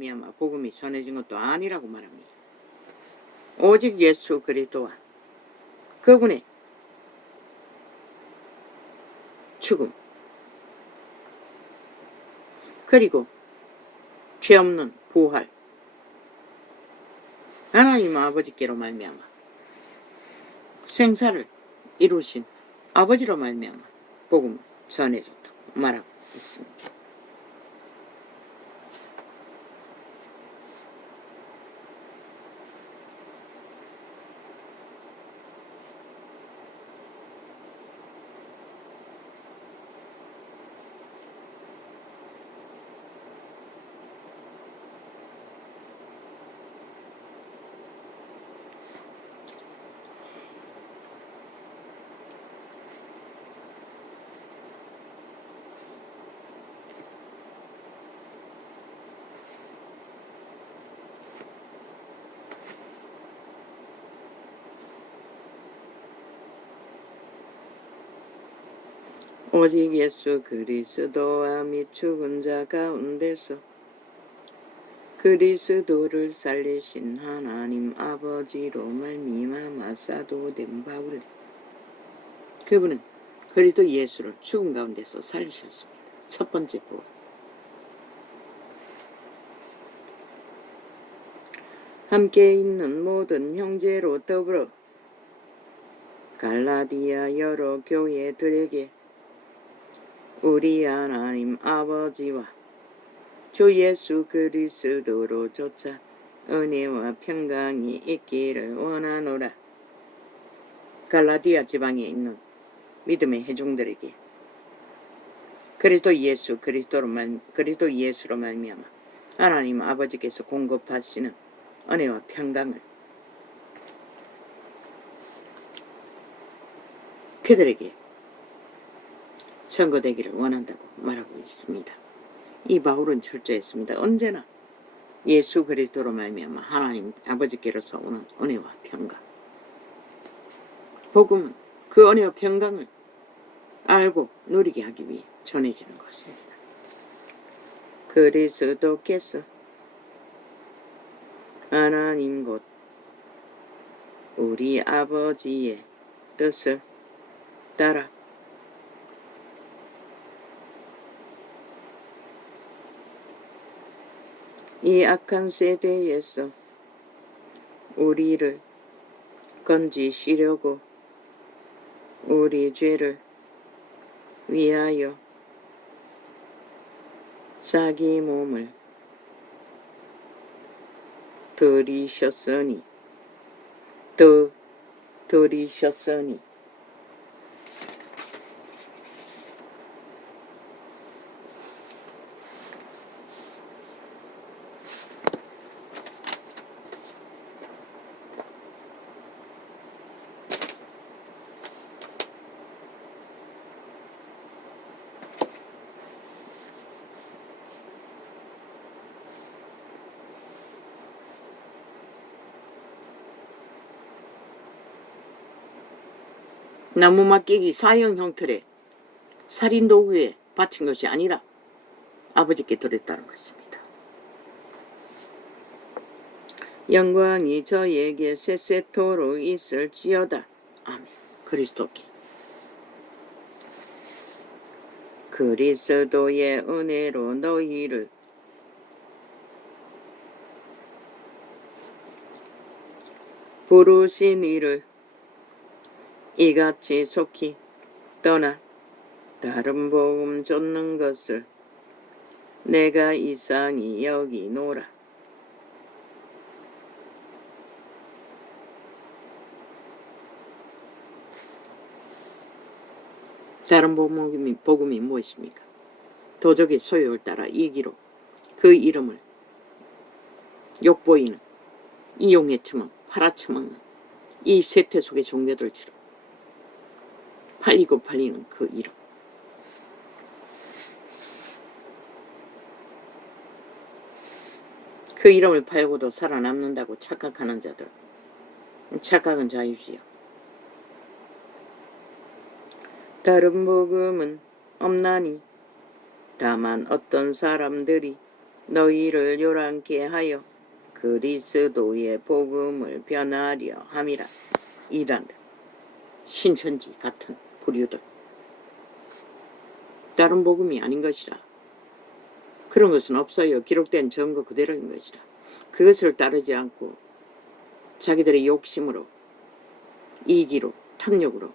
말미암아 복음이 전해진 것도 아니라고 말합니다. 오직 예수 그리스도와 그분의 죽음 그리고 죄 없는 부활 하나님 아버지께로 말미암아 생사를 이루신 아버지로 말미암아 복음을 전해줬다고 말하고 있습니다. 오직 예수 그리스도와 및 죽은 자 가운데서 그리스도를 살리신 하나님 아버지로 말미암아 사도된 바울은 그분은 그리스도 예수를 죽은 가운데서 살리셨습니다. 첫 번째 부분. 함께 있는 모든 형제로 더불어 갈라디아 여러 교회들에게 우리 하나님 아버지와 주 예수 그리스도로 조차 은혜와 평강이 있기를 원하노라. 갈라디아 지방에 있는 믿음의 회중들에게 그리스도 예수로 말미암아 하나님 아버지께서 공급하시는 은혜와 평강을 그들에게 선거되기를 원한다고 말하고 있습니다. 이 바울은 철저했습니다. 언제나 예수 그리스도로 말미암아 하나님 아버지께로서 오는 은혜와 평강, 복음은 그 은혜와 평강을 알고 누리게 하기 위해 전해지는 것입니다. 그리스도께서 하나님 곧 우리 아버지의 뜻을 따라 이 악한 세대에서 우리를 건지시려고 우리 죄를 위하여 자기 몸을 들이셨으니 나무 막기기 사형 형틀에 살인 도구에 바친 것이 아니라 아버지께 드렸다는 것입니다. 영광이 저에게 세세토록 있을지어다. 아멘. 그리스도께 그리스도의 은혜로 너희를 부르신 이를 이같이 속히 떠나 다른 복음 쫓는 것을 내가 이상히 여기노라. 다른 복음이 무엇입니까? 도적의 소욕을 따라 이기로 그 이름을 욕보이는 이용해 처먹 팔아처먹는 이 세태 속의 종교들처럼 팔리는 그 이름, 그 이름을 팔고도 살아남는다고 착각하는 자들, 착각은 자유지요. 다른 복음은 없나니 다만 어떤 사람들이 너희를 요란케 하여 그리스도의 복음을 변하려 함이라. 이단들, 신천지 같은 부류들, 다른 복음이 아닌 것이라. 그런 것은 없어요. 기록된 증거 그대로인 것이라. 그것을 따르지 않고 자기들의 욕심으로, 이기로, 탐욕으로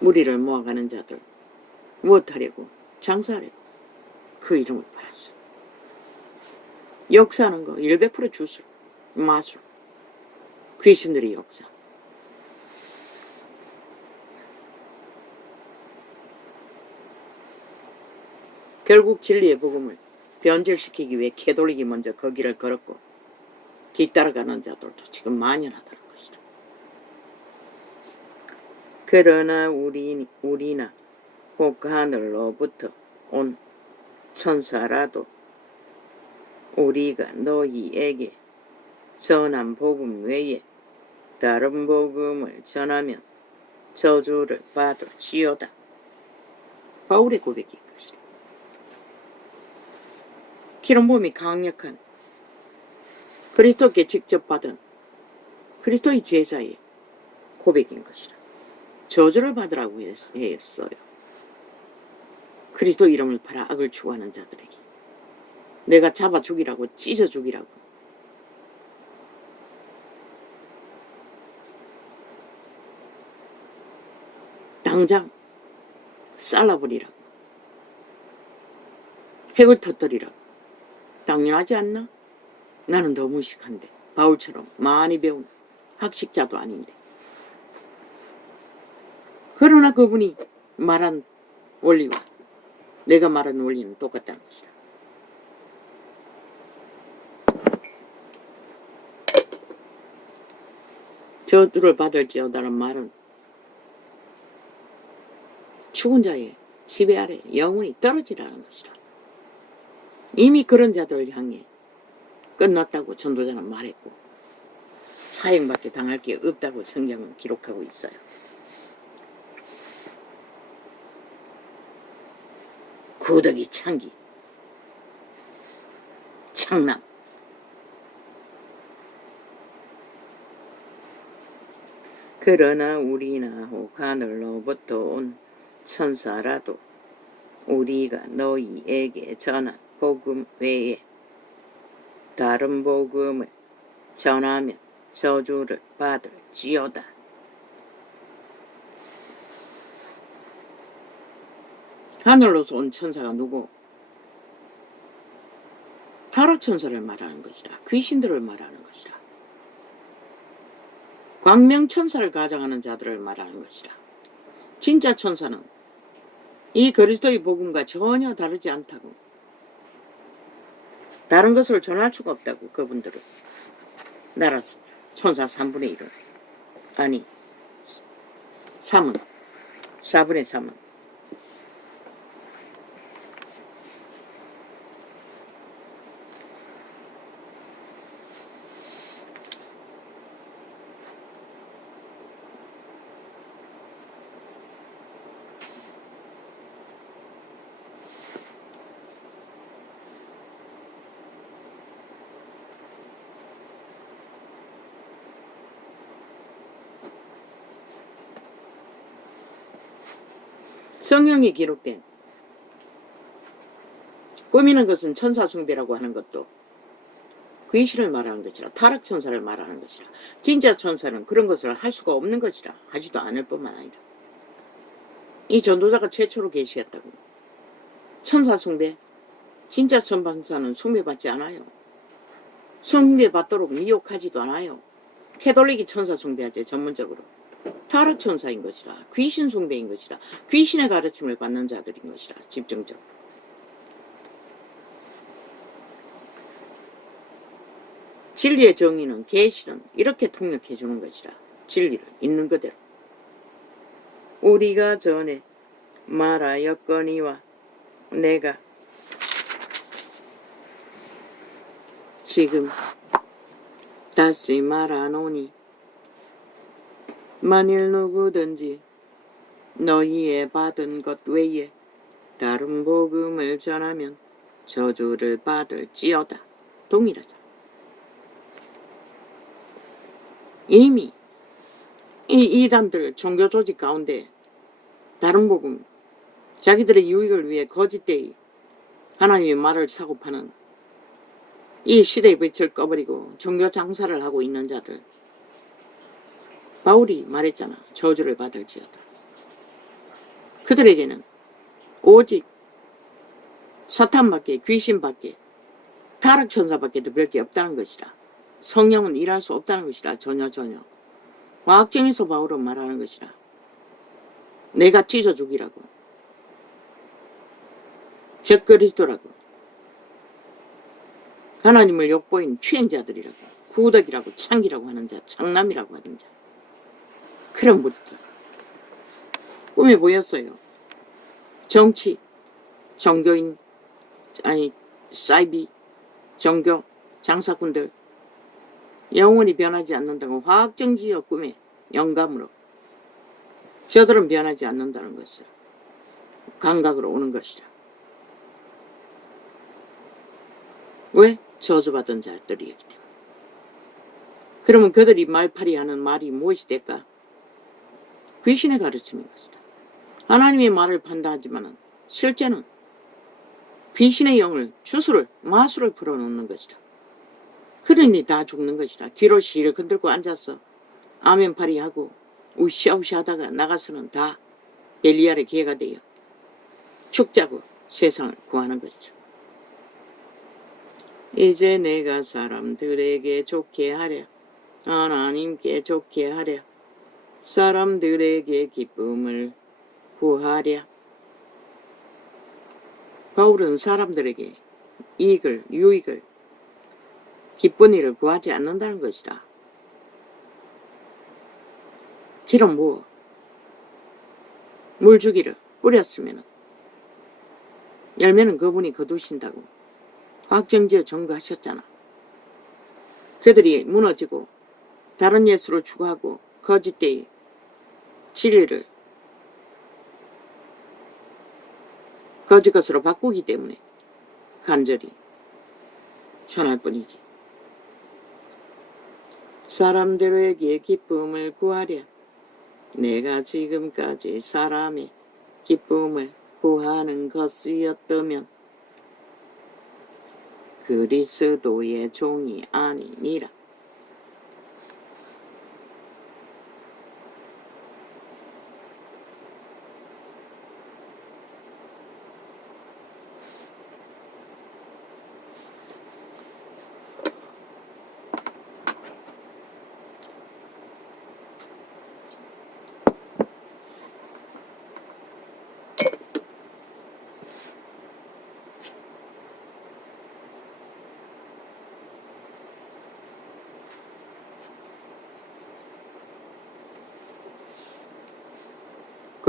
무리를 모아가는 자들, 무엇하려고? 장사하려고 그 이름을 팔았어. 역사하는 거 100% 주술, 마술, 귀신들의 역사. 결국 진리의 복음을 변질시키기 위해 캐톨릭이 먼저 그 길을 걸었고 뒤따라가는 자들도 지금 만연하다는 것이다. 그러나 우리나 혹 하늘로부터 온 천사라도 우리가 너희에게 전한 복음 외에 다른 복음을 전하면 저주를 받을지어다. 바울의 고백인 것이다. 기름부음이 강력한 그리스도께 직접 받은 그리스도의 제자의 고백인 것이다. 저주를 받으라고 했어요. 그리스도 이름을 팔아 악을 추구하는 자들에게. 내가 잡아 죽이라고, 찢어 죽이라고. 당장 쌀라버리라고. 핵을 터뜨리라고. 당연하지 않나? 나는 더 무식한데, 바울처럼 많이 배운 학식자도 아닌데. 그러나 그분이 말한 원리와 내가 말한 원리는 똑같다는 것이다. 저주를 받을지어다는 말은 죽은 자의 지배 아래 영혼이 떨어지라는 것이다. 이미 그런 자들을 향해 끝났다고 전도자는 말했고 사형밖에 당할 게 없다고 성경은 기록하고 있어요. 구더기 창기, 창남. 그러나 우리나 혹 하늘로부터 온 천사라도 우리가 너희에게 전한 복음 외에 다른 복음을 전하면 저주를 받을지어다. 하늘로서 온 천사가 누구? 타락천사를 말하는 것이라. 귀신들을 말하는 것이라. 광명천사를 가장하는 자들을 말하는 것이라. 진짜 천사는 이 그리스도의 복음과 전혀 다르지 않다고. 다른 것을 전할 수가 없다고. 그분들은 나라 천사 3분의 1은 아니 3은 4분의 3은 성경이 기록된 꾸미는 것은 천사 숭배라고 하는 것도 귀신을 말하는 것이라. 타락천사를 말하는 것이라. 진짜 천사는 그런 것을 할 수가 없는 것이라. 하지도 않을 뿐만 아니라 이 전도자가 최초로 계시했다고. 천사 숭배, 진짜 천방사는 숭배받지 않아요. 숭배받도록 미혹하지도 않아요. 캐톨릭이 천사 숭배하지. 전문적으로 타락천사인 것이라. 귀신 숭배인 것이라. 귀신의 가르침을 받는 자들인 것이라. 집중적으로. 진리의 정의는, 계시는 이렇게 통역해 주는 것이라. 진리를 있는 그대로. 우리가 전에 말하였거니와 내가 지금 다시 말하노니 만일 누구든지 너희의 받은 것 외에 다른 복음을 전하면 저주를 받을지어다. 동일하다. 이미 이 이단들 종교 조직 가운데 다른 복음, 자기들의 유익을 위해 거짓되이 하나님의 말을 사고 파는 이 시대의 빛을 꺼버리고 종교 장사를 하고 있는 자들, 바울이 말했잖아. 저주를 받을지어다. 그들에게는 오직 사탄밖에, 귀신밖에, 타락천사밖에 더 별 게 없다는 것이라. 성령은 일할 수 없다는 것이라. 전혀. 과학적에서 바울은 말하는 것이라. 내가 찢어 죽이라고. 적그리스도라고. 하나님을 욕보인 추행자들이라고. 구덕이라고, 창기라고 하는 자, 창남이라고 하는 자. 그런 무리들. 꿈에 보였어요. 정치, 종교인, 사이비, 종교, 장사꾼들 영원히 변하지 않는다고 화학정지여 꿈에 영감으로 저들은 변하지 않는다는 것을 감각으로 오는 것이라. 왜? 저주받은 자들이었기 때문에. 그러면 그들이 말팔이 하는 말이 무엇이 될까? 귀신의 가르침인 것이다. 하나님의 말을 판단하지만 실제는 귀신의 영을, 주술을, 마술을 풀어놓는 것이다. 그러니 다 죽는 것이다. 귀로 실을 흔들고 앉아서 아멘팔이 하고 우시아우시 하다가 나가서는 다 엘리야의 기회가 되어 축자고 세상을 구하는 것이죠. 이제 내가 사람들에게 좋게 하랴. 하나님께 좋게 하랴. 사람들에게 기쁨을 구하랴. 바울은 사람들에게 이익을, 유익을, 기쁜 일을 구하지 않는다는 것이다. 기름 부어 물주기를 뿌렸으면 열매는 그분이 거두신다고 확정지어 증거하셨잖아. 그들이 무너지고 다른 예수를 추구하고 거짓되이 진리를 거짓 것으로 바꾸기 때문에 간절히 전할 뿐이지. 사람들에게 기쁨을 구하랴. 내가 지금까지 사람의 기쁨을 구하는 것이었다면 그리스도의 종이 아니니라.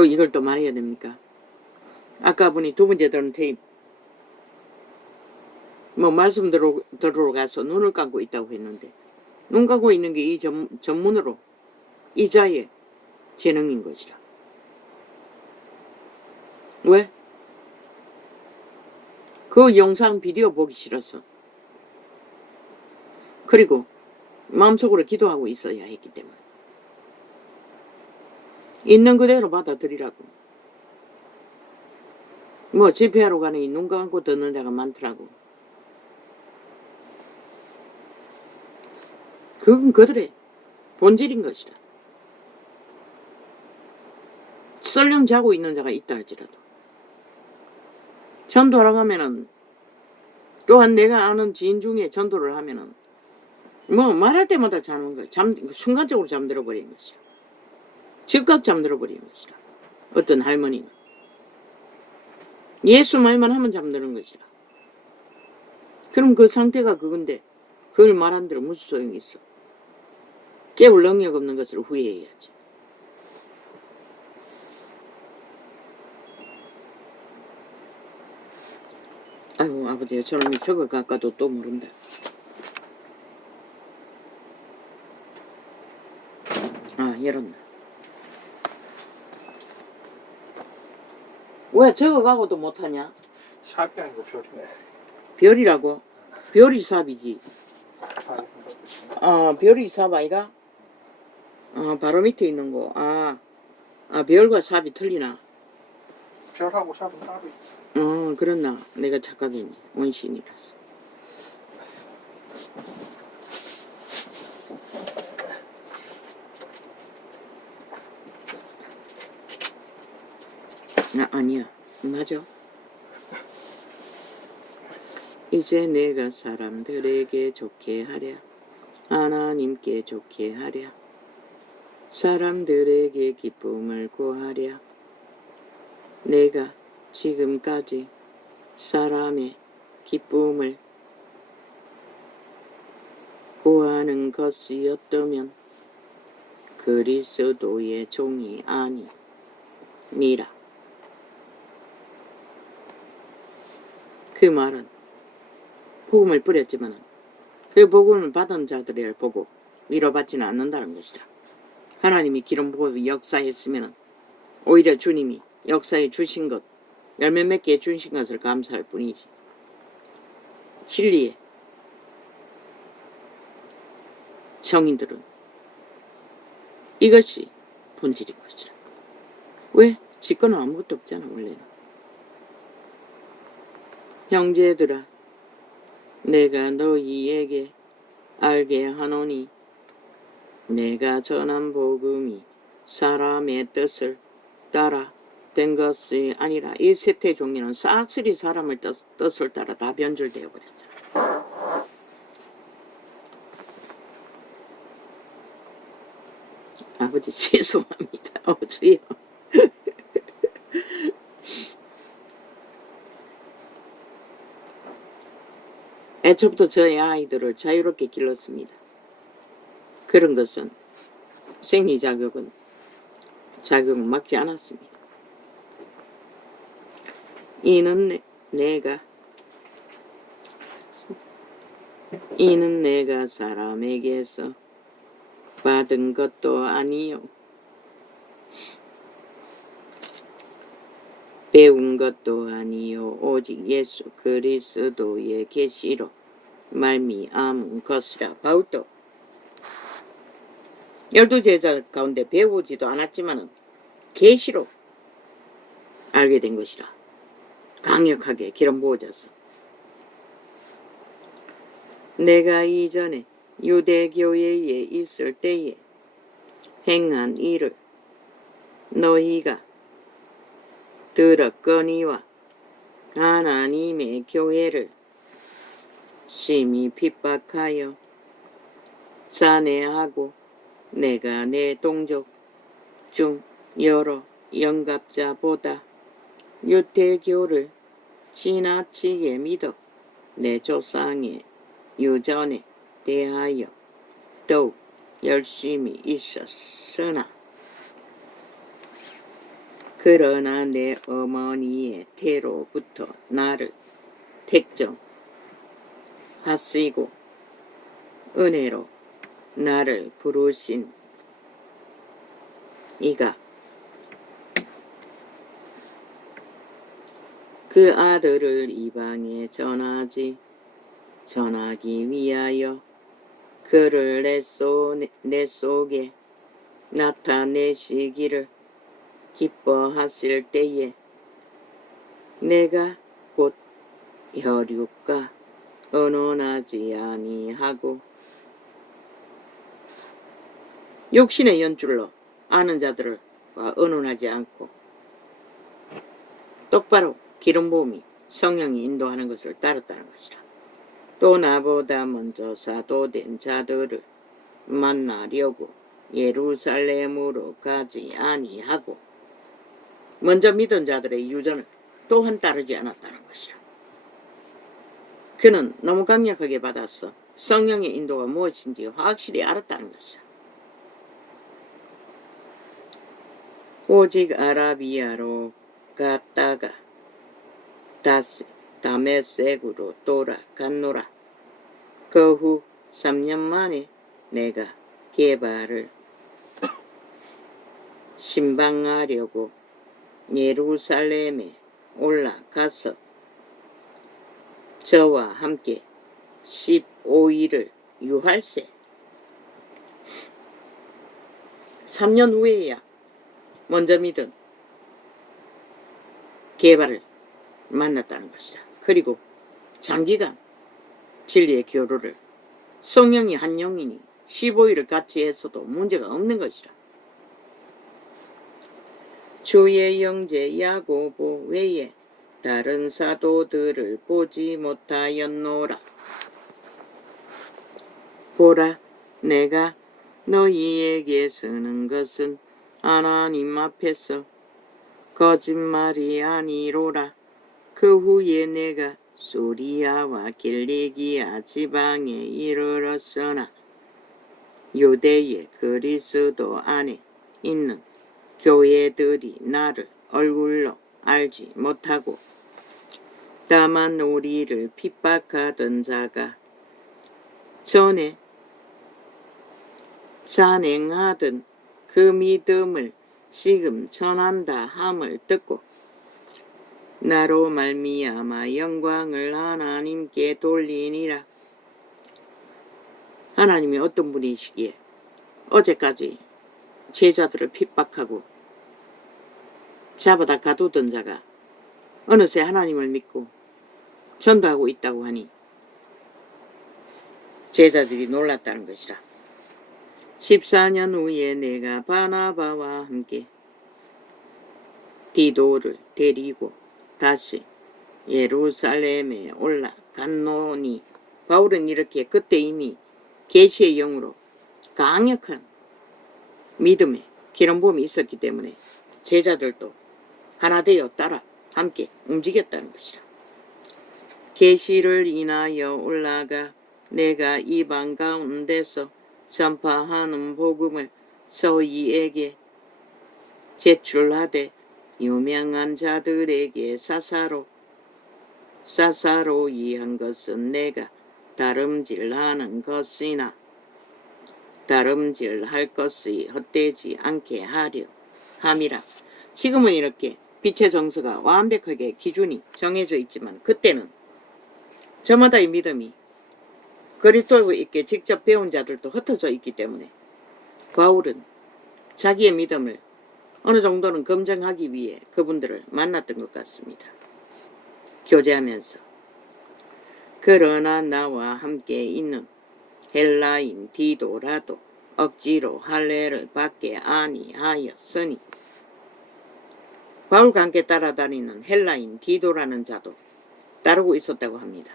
이걸 또 말해야 됩니까? 아까 보니 두 번째 들은 테이프 말씀 들으러 가서 눈을 감고 있다고 했는데 눈 감고 있는 게 이 전문으로 이자의 재능인 것이라. 왜? 그 영상 비디오 보기 싫었어. 그리고 마음속으로 기도하고 있어야 했기 때문에 있는 그대로 받아들이라고. 집회하러 가니 눈 감고 듣는 자가 많더라고. 그건 그들의 본질인 것이다. 썰령 자고 있는 자가 있다 할지라도 전도하러 가면은 또한 내가 아는 지인 중에 전도를 하면은 말할 때마다 자는 거야. 순간적으로 잠들어 버리는 것이야. 즉각 잠들어 버리는 것이라. 어떤 할머니는 예수 말만 하면 잠드는 것이라. 그럼 그 상태가 그건데 그걸 말한 대로 무슨 소용이 있어. 깨울 능력 없는 것을 후회해야지. 아이고 아버지 저놈이 저거 깎아도 또 모른다. 열었나. 왜 저거 가고도 못하냐? 삽이 아니고 별이네. 별이라고? 별이 삽이지. 삽. 별이 삽 아이가? 바로 밑에 있는 거. 별과 삽이 틀리나? 별하고 삽은 따로 있어. 그렇나? 내가 착각했네. 원신이라서. 아니야. 맞아. 이제 내가 사람들에게 좋게 하랴. 하나님께 좋게 하랴. 사람들에게 기쁨을 구하랴. 내가 지금까지 사람의 기쁨을 구하는 것이었다면 그리스도의 종이 아니니라. 그 말은 복음을 뿌렸지만 그 복음을 받은 자들을 보고 위로받지는 않는다는 것이다. 하나님이 기름 부어서 역사했으면 오히려 주님이 역사에 주신 것, 열매 맺게 주신 것을 감사할 뿐이지. 진리의 성인들은 이것이 본질인 것이라. 왜? 지권은 아무것도 없잖아 원래는. 형제들아, 내가 너희에게 알게 하노니 내가 전한 복음이 사람의 뜻을 따라 된 것이 아니라. 이 세태 종류는 싹쓸이 사람의 뜻을 따라 다 변질되어 버렸잖아. 아버지 죄송합니다. 주여. 애초부터 저의 아이들을 자유롭게 길렀습니다. 그런 것은 생리 자격은 막지 않았습니다. 이는 내가 사람에게서 받은 것도 아니요 배운 것도 아니요 오직 예수 그리스도의 계시로 말미암은 것이라. 바울도 12제자 가운데 배우지도 않았지만은 계시로 알게 된 것이라. 강력하게 기름 부어졌어. 내가 이전에 유대교회에 있을 때에 행한 일을 너희가 들었거니와 하나님의 교회를 심히 핍박하여 산해하고 내가 내 동족 중 여러 영갑자보다 유대교를 지나치게 믿어 내 조상의 유전에 대하여 더욱 열심히 있었으나 그러나 내 어머니의 태로부터 나를 택정하시고 은혜로 나를 부르신 이가 그 아들을 이방에 전하기 위하여 그를 내 속에 나타내시기를 기뻐하실 때에 내가 곧 혈육과 언언하지 아니하고 육신의 연줄로 아는 자들과 언언하지 않고 똑바로 기름 부음이 성령이 인도하는 것을 따랐다는 것이라. 또 나보다 먼저 사도된 자들을 만나려고 예루살렘으로 가지 아니하고 먼저 믿은 자들의 유전을 또한 따르지 않았다는 것이라. 그는 너무 강력하게 받았어. 성령의 인도가 무엇인지 확실히 알았다는 것이라. 오직 아라비아로 갔다가 다시 다메섹으로 돌아갔노라. 그 후 3년 만에 내가 게바를 신방하려고 예루살렘에 올라가서 저와 함께 15일을 유할세. 3년 후에야 먼저 믿은 게바를 만났다는 것이다. 그리고 장기간 진리의 교류를 성령이 한 영이니 15일을 같이 했어도 문제가 없는 것이라. 주의 형제 야고보 외에 다른 사도들을 보지 못하였노라. 보라, 내가 너희에게 쓰는 것은 하나님 앞에서 거짓말이 아니로라. 그 후에 내가 수리아와 길리기아 지방에 이르렀으나 유대의 그리스도 안에 있는 교회들이 나를 얼굴로 알지 못하고 다만 우리를 핍박하던 자가 전에 산행하던 그 믿음을 지금 전한다 함을 듣고 나로 말미암아 영광을 하나님께 돌리니라. 하나님이 어떤 분이시기에 어제까지 제자들을 핍박하고 잡아다 가두던 자가 어느새 하나님을 믿고 전도하고 있다고 하니 제자들이 놀랐다는 것이라. 14년 후에 내가 바나바와 함께 디도를 데리고 다시 예루살렘에 올라갔노니 바울은 이렇게 그때 이미 계시의 영으로 강력한 믿음에 기름부음이 있었기 때문에 제자들도 하나 되어 따라 함께 움직였다는 것이라. 계시를 인하여 올라가 내가 이방 가운데서 전파하는 복음을 저희에게 제출하되 유명한 자들에게 사사로이 한 것은 내가 다름질하는 것이나 다름질할 것이 헛되지 않게 하려 함이라. 지금은 이렇게 빛의 정서가 완벽하게 기준이 정해져 있지만 그때는 저마다의 믿음이 그리스도에게 직접 배운 자들도 흩어져 있기 때문에 바울은 자기의 믿음을 어느 정도는 검증하기 위해 그분들을 만났던 것 같습니다. 교제하면서 그러나 나와 함께 있는 헬라인 디도라도 억지로 할례를 받게 아니하였으니 바울과 함께 따라다니는 헬라인 디도라는 자도 따르고 있었다고 합니다.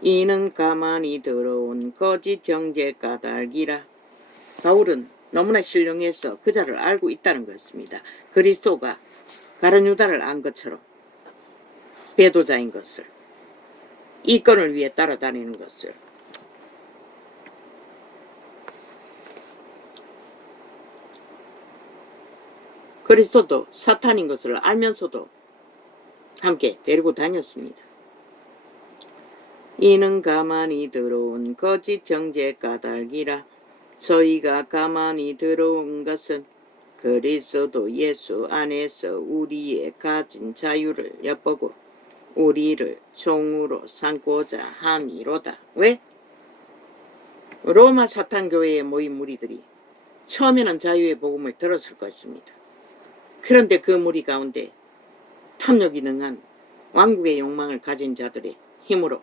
이는 가만히 들어온 거짓 정죄 까닭이라. 바울은 너무나 신령해서 그 자를 알고 있다는 것입니다. 그리스도가 가룟 유다를 안 것처럼 배도자인 것을, 이 건을 위해 따라다니는 것을. 그리스도도 사탄인 것을 알면서도 함께 데리고 다녔습니다. 이는 가만히 들어온 거짓 정죄 까닭이라. 저희가 가만히 들어온 것은 그리스도 예수 안에서 우리의 가진 자유를 엿보고 우리를 종으로 삼고자 함이로다. 왜? 로마 사탄교회에 모인 무리들이 처음에는 자유의 복음을 들었을 것입니다. 그런데 그 무리 가운데 탐욕이 능한 왕국의 욕망을 가진 자들의 힘으로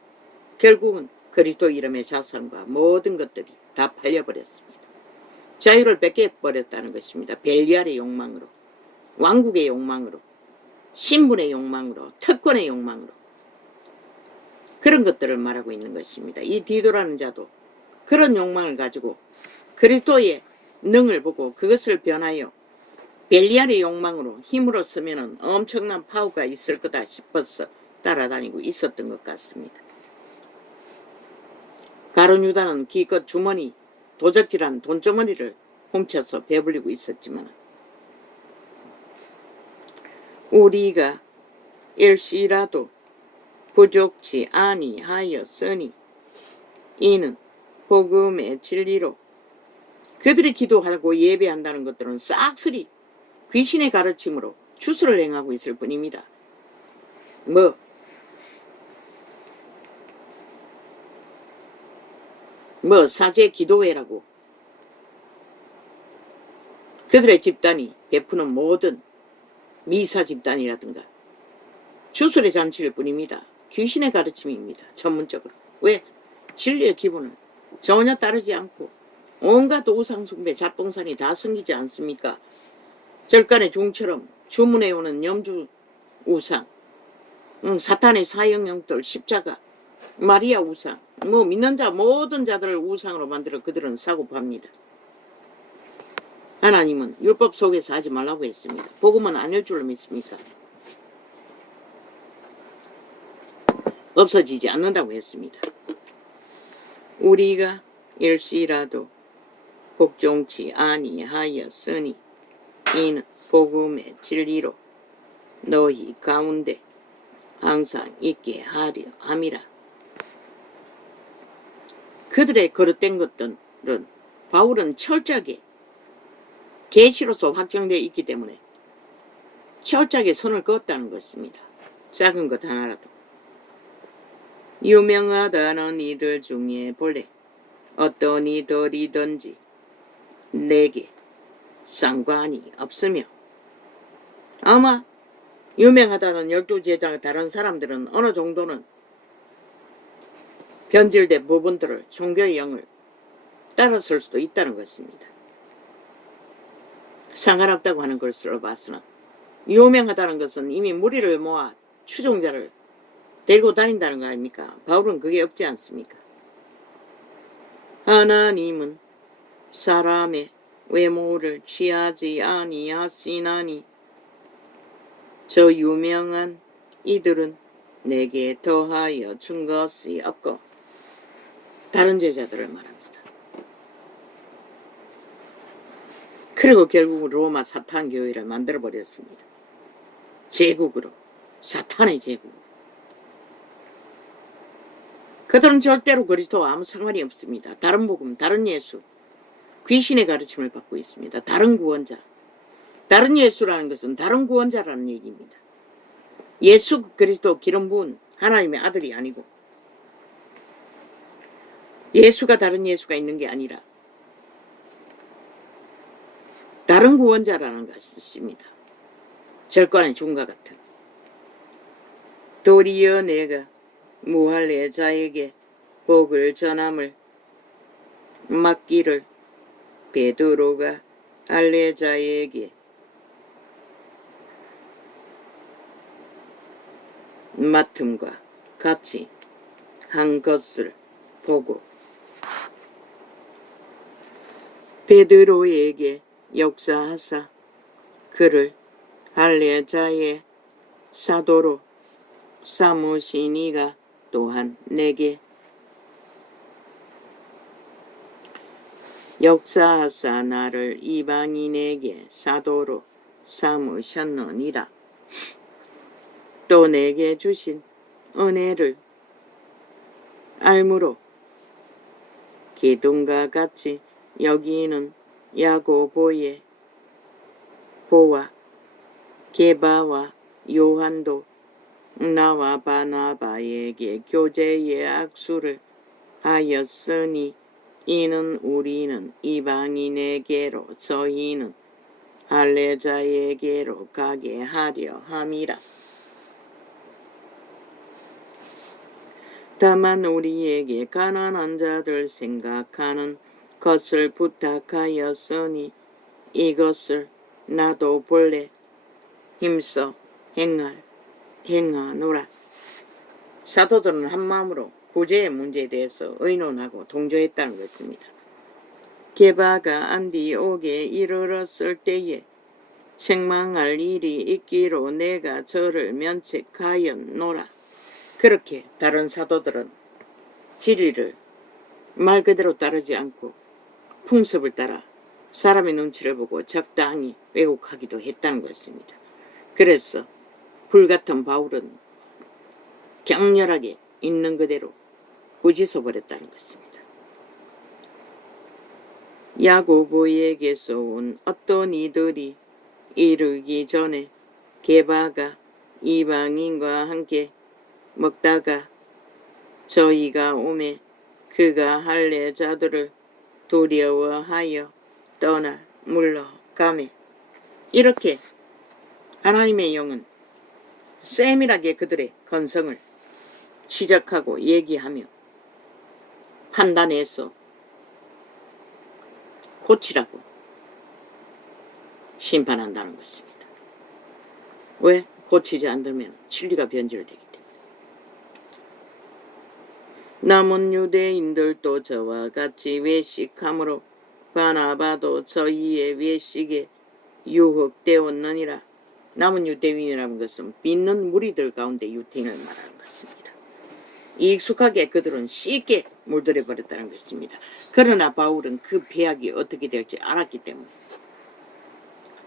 결국은 그리스도 이름의 자산과 모든 것들이 다 팔려버렸습니다. 자유를 뺏겨버렸다는 것입니다. 벨리알의 욕망으로, 왕국의 욕망으로, 신분의 욕망으로, 특권의 욕망으로, 그런 것들을 말하고 있는 것입니다. 이 디도라는 자도 그런 욕망을 가지고 그리스도의 능을 보고 그것을 변하여 벨리알의 욕망으로 힘으로 쓰면 엄청난 파워가 있을 거다 싶어서 따라다니고 있었던 것 같습니다. 가룟 유다는 기껏 주머니, 도적질한 돈주머니를 훔쳐서 배불리고 있었지만 우리가 일시라도 부족치 아니하였으니 이는 복음의 진리로. 그들이 기도하고 예배한다는 것들은 싹쓸이 귀신의 가르침으로 추수를 행하고 있을 뿐입니다. 뭐 사제 기도회라고 그들의 집단이 베푸는 모든 미사 집단이라든가 주술의 잔치일 뿐입니다. 귀신의 가르침입니다. 전문적으로. 왜? 진리의 기본을 전혀 따르지 않고 온갖 우상숭배 잡동산이 다 섬기지 않습니까? 절간의 종처럼 주문해오는 염주 우상, 사탄의 사형형들 십자가, 마리아 우상, 뭐 믿는 자 모든 자들을 우상으로 만들어 그들은 사고팝니다. 하나님은 율법 속에서 하지 말라고 했습니다. 복음은 아닐 줄로 믿습니까? 없어지지 않는다고 했습니다. 우리가 일시라도 복종치 아니하였으니 이는 복음의 진리로 너희 가운데 항상 있게 하려 함이라. 그들의 거릇된 것들은 바울은 철저하게 계시로서 확정되어 있기 때문에 철저하게 선을 그었다는 것입니다. 작은 것 하나라도. 유명하다는 이들 중에 본래 어떤 이들이든지 내게 상관이 없으며, 아마 유명하다는 12제자 다른 사람들은 어느 정도는 변질된 부분들을 종교의 영을 따랐을 수도 있다는 것입니다. 상관없다고 하는 것으로 봤으나 유명하다는 것은 이미 무리를 모아 추종자를 데리고 다닌다는 거 아닙니까? 바울은 그게 없지 않습니까? 하나님은 사람의 외모를 취하지 아니하시나니 저 유명한 이들은 내게 더하여 준 것이 없고, 다른 제자들을 말합니다. 그리고 결국 로마 사탄 교회를 만들어 버렸습니다. 제국으로, 사탄의 제국. 그들은 절대로 그리스도와 아무 상관이 없습니다. 다른 복음, 다른 예수, 귀신의 가르침을 받고 있습니다. 다른 구원자. 다른 예수라는 것은 다른 구원자라는 얘기입니다. 예수 그리스도 기름 부은 하나님의 아들이 아니고, 예수가 다른 예수가 있는 게 아니라 다른 구원자라는 것입니다. 절간의 중과 같은. 도리어 내가 무할례자에게 복을 전함을 맡기를 베드로가 할례자에게 맡음과 같이 한 것을 보고 베드로에게 역사하사 그를 할례자의 사도로 삼으시니가 또한 내게 역사하사 나를 이방인에게 사도로 삼으셨느니라. 또 내게 주신 은혜를 알므로 기둥과 같이 여기는 야고보의 보와 게바와 요한도 나와 바나바에게 교제의 악수를 하였으니 이는 우리는 이방인에게로 저희는 할례자에게로 가게 하려 함이라. 다만 우리에게 가난한 자들 생각하는 것을 부탁하였으니 이것을 나도 본래 힘써 행하노라. 사도들은 한마음으로 구제의 문제에 대해서 의논하고 동조했다는 것입니다. 게바가 안디옥에 이르렀을 때에 책망할 일이 있기로 내가 저를 면책하였노라. 그렇게 다른 사도들은 진리를 말 그대로 따르지 않고 풍습을 따라 사람의 눈치를 보고 적당히 왜곡하기도 했다는 것입니다. 그래서 불같은 바울은 격렬하게 있는 그대로 꾸짖어 버렸다는 것입니다. 야고보에게서 온 어떤 이들이 이르기 전에 게바가 이방인과 함께 먹다가 저희가 오매 그가 할례자들을 두려워하여 떠나 물러가매. 이렇게 하나님의 영은 세밀하게 그들의 건성을 지적하고 얘기하며 판단해서 고치라고 심판한다는 것입니다. 왜? 고치지 않으면 진리가 변질되기 때문에. 남은 유대인들도 저와 같이 외식함으로 바나바도 저희의 외식에 유혹되었느니라. 남은 유대인이라는 것은 믿는 무리들 가운데 유대인을 말하는 것입니다. 익숙하게 그들은 쉽게 물들여 버렸다는 것입니다. 그러나 바울은 그 배약이 어떻게 될지 알았기 때문에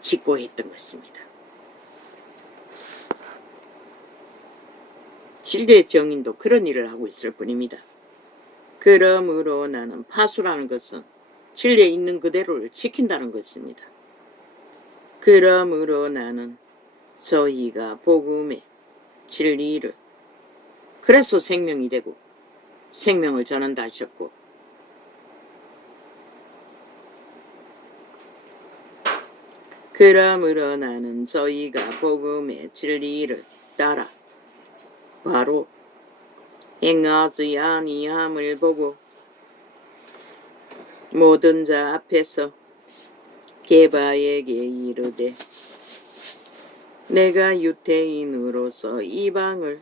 직고했던 것입니다. 진리의 정인도 그런 일을 하고 있을 뿐입니다. 그러므로 나는 파수라는 것은 진리에 있는 그대로를 지킨다는 것입니다. 그러므로 나는 저희가 복음의 진리를, 그래서 생명이 되고 생명을 전한다 하셨고, 그러므로 나는 저희가 복음의 진리를 따라 바로 행하지 아니함을 보고 모든 자 앞에서 게바에게 이르되 내가 유대인으로서 이방을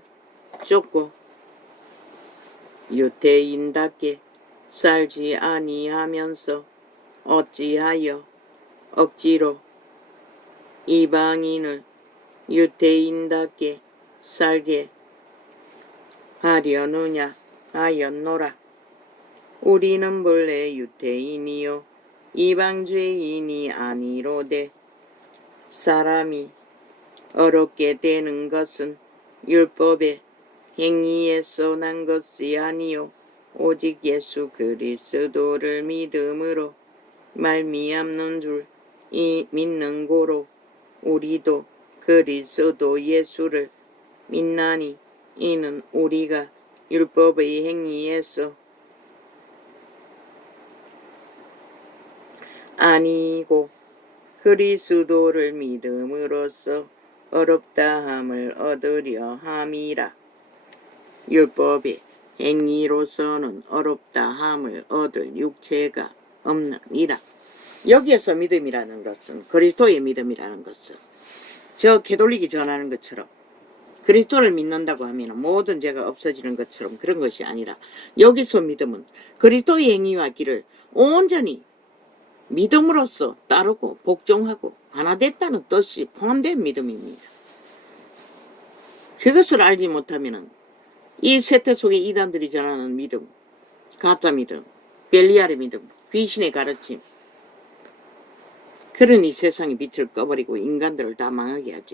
쫓고 유대인답게 살지 아니하면서 어찌하여 억지로 이방인을 유대인답게 살게 하려느냐 하였노라. 우리는 본래 유대인이요 이방죄인이 아니로되 사람이 어렵게 되는 것은 율법의 행위에서 난 것이 아니요 오직 예수 그리스도를 믿음으로 말미암는 줄 믿는 고로 우리도 그리스도 예수를 믿나니 이는 우리가 율법의 행위에서 아니고 그리스도를 믿음으로써 어렵다함을 얻으려 함이라. 율법의 행위로서는 어렵다함을 얻을 육체가 없느니라. 여기에서 믿음이라는 것은 그리스도의 믿음이라는 것은 저 개돌리기 전하는 것처럼 그리스도를 믿는다고 하면 모든 죄가 없어지는 것처럼 그런 것이 아니라 여기서 믿음은 그리스도의 행위와 길을 온전히 믿음으로써 따르고 복종하고 하나 됐다는 뜻이 포함된 믿음입니다. 그것을 알지 못하면 이 세태 속에 이단들이 전하는 믿음, 가짜 믿음, 벨리알의 믿음, 귀신의 가르침, 그러니 세상의 빛을 꺼버리고 인간들을 다 망하게 하지요.